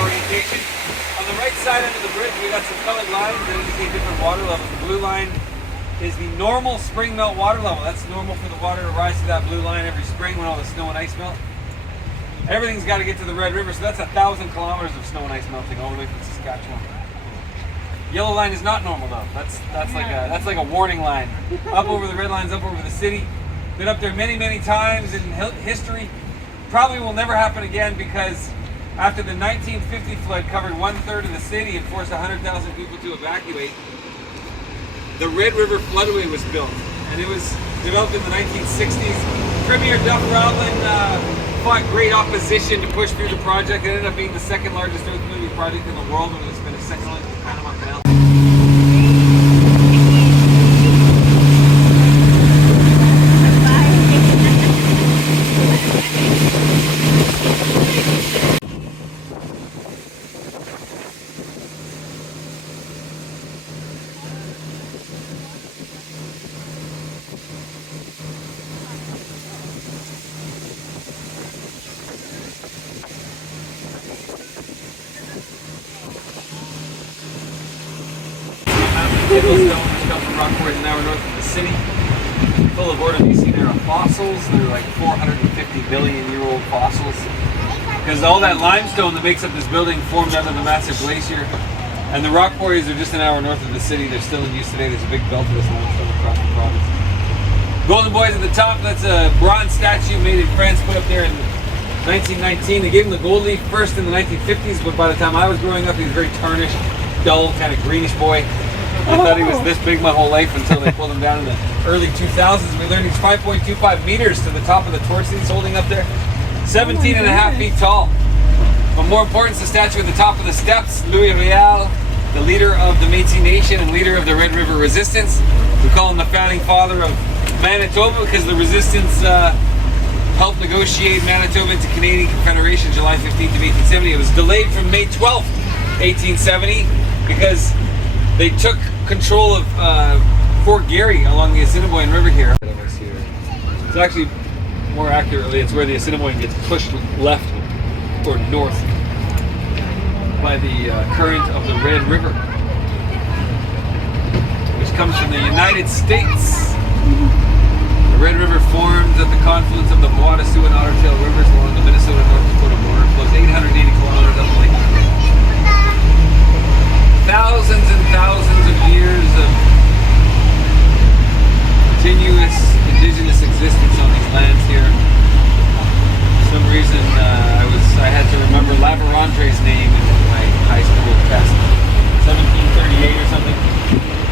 Orientation. On the right side under the bridge, we got some colored lines that indicate different water levels. The blue line is the normal spring melt water level. That's normal for the water to rise to that blue line every spring when all the snow and ice melt. Everything's got to get to the Red River, so that's 1,000 kilometers of snow and ice melting all the way from Saskatchewan. Yellow line is not normal though. That's like a warning line. Up over the red lines, up over the city. Been up there many times in history. Probably will never happen again because after the 1950 flood covered 1/3 of the city and forced 100,000 people to evacuate, the Red River floodway was built, and it was developed in the 1960s. Premier Duff Rowland fought great opposition to push through the project. It ended up being the second largest earth moving project in the world, when it's been second only to the Panama Canal. Stones come from rock quarries an hour north of the city, full of ornamentation. There are fossils. They're like 450 billion-year-old fossils. Because all that limestone that makes up this building formed under the massive glacier. And the rock quarries are just an hour north of the city. They're still in use today. There's a big belt of this limestone across the province. Golden Boy's at the top. That's a bronze statue made in France, put up there in 1919. They gave him the gold leaf first in the 1950s, but by the time I was growing up, he was very tarnished, dull, kind of greenish boy. I thought he was this big my whole life until they pulled him down in the early 2000s. We learned he's 5.25 meters to the top of the torch that he's holding up there. 17.5 feet tall. But more important is the statue at the top of the steps. Louis Riel, the leader of the Métis Nation and leader of the Red River Resistance. We call him the founding father of Manitoba because the resistance helped negotiate Manitoba into Canadian Confederation July 15th of 1870. It was delayed from May 12th, 1870 because they took control of Fort Garry along the Assiniboine River here. It's actually, more accurately, it's where the Assiniboine gets pushed left or north by the current of the Red River, which comes from the United States. The Red River forms at the confluence of the Bois-de-Sioux and Otter Tail rivers along the Minnesota-North Dakota border. It flows 880 kilometers up the lake. Thousands and thousands of years of continuous indigenous existence on these lands here. For some reason, I had to remember Laverandre's name in my high school test. 1738 or something.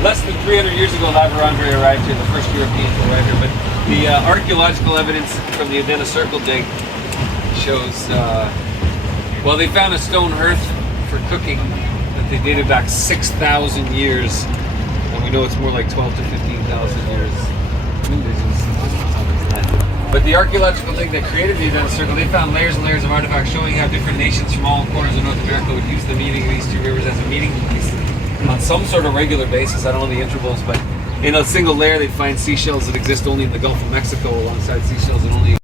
Less than 300 years ago, Laverandre arrived here, the first European to arrive here. But the archaeological evidence from the Adena Circle dig shows, well, they found a stone hearth for cooking that they dated back 6,000 years, and we know it's more like 12 to 15,000 years. But the archaeological dig that created the Adena Circle, they found layers and layers of artifacts showing how different nations from all corners of North America would use the meeting of these two rivers as a meeting place on some sort of regular basis. I don't know the intervals, but in a single layer they'd find seashells that exist only in the Gulf of Mexico alongside seashells that only